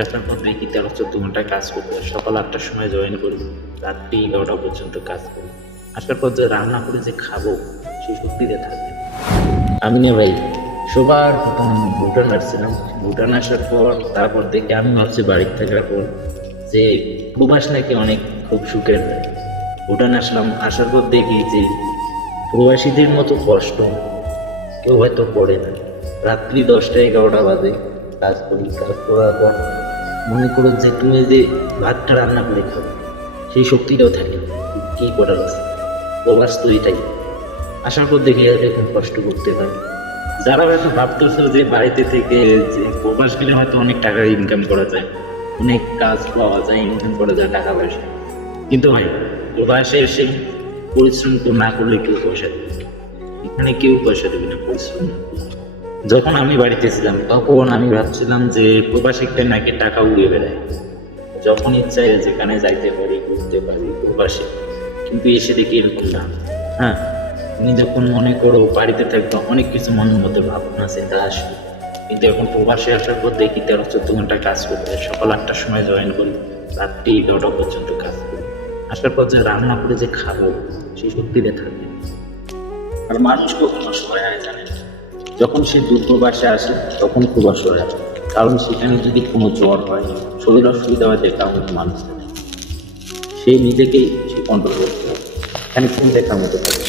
আসার পর দেখি 13-14 ঘন্টা কাজ করতে হয়। সকাল 8টার সময় জয়েন করি, রাত্রি 11টা পর্যন্ত কাজ করি। আসার পর যে রান্না করে যে খাবো সেই শক্তিতে থাকে না। আমি না ভাই সবার প্রথম ভুটান আসছিলাম। ভুটান আসার পর তারপর দেখি আমি ভাবছি বাড়িতে থাকার পর যে প্রবাস নাকি অনেক খুব সুখের হয়। ভুটান আসলাম, আসার পর দেখি যে প্রবাসীদের মতো কষ্ট কেউ হয়তো করে না। রাত্রি 10টা-11টা বাজে কাজ করি, কাজ করার পর মনে করো যে তুমি যে ভাতটা রান্না করে খাবে সেই শক্তিটাও থাকে না। কি করার আছে, প্রবাস তো এটাই। আসার পর দেখি এরকম কষ্ট করতে পারি। যারা হয়তো ভাবতেছে যে বাড়িতে থেকে যে প্রবাস গেলে হয়তো অনেক টাকা ইনকাম করা যায়, অনেক কাজ পাওয়া যায়, ইনকাম করা যায় টাকা পয়সা, কিন্তু ভাই প্রবাসে এসে পরিশ্রম তো না করলে কেউ পয়সা দেবে না। এখানে কেউ পয়সা দেবে না পরিশ্রম না করলে। যখন আমি বাড়িতে ছিলাম তখন আমি ভাবছিলাম যে প্রবাসীটা নাকি টাকা উড়িয়ে বেড়ায়, যখন ইচ্ছা যেখানে যাইতে পারি, ঘুরতে পারি প্রবাসী। কিন্তু এসে দেখি এরকম না। হ্যাঁ, তুমি যখন মনে করো বাড়িতে থাকবে অনেক কিছু মনের মধ্যে ভাবনা চিন্তা আসবে, কিন্তু এখন প্রবাসে আসার পর দেখি 13-14 ঘন্টা কাজ করতে হয়। সকাল 8টার সময় জয়েন করি, রাত্রি 11টা পর্যন্ত কাজ করি। আসার পর যে রান্না করে যে খাবো সেই শক্তিতে থাকে। আর মানুষ কখনো অসহায় হয় জানে না। যখন সে দূরপ্রবাসে আসে তখন খুব অসহায়, কারণ সেখানে যদি কোনো জ্বর হয়, শরীর অসুবিধা হয়, তেমন মানুষ থাকে, সে নিজেকেই সে কন্ট্রোল করতে হবে। এখানে কোন দেখার মতো থাকে।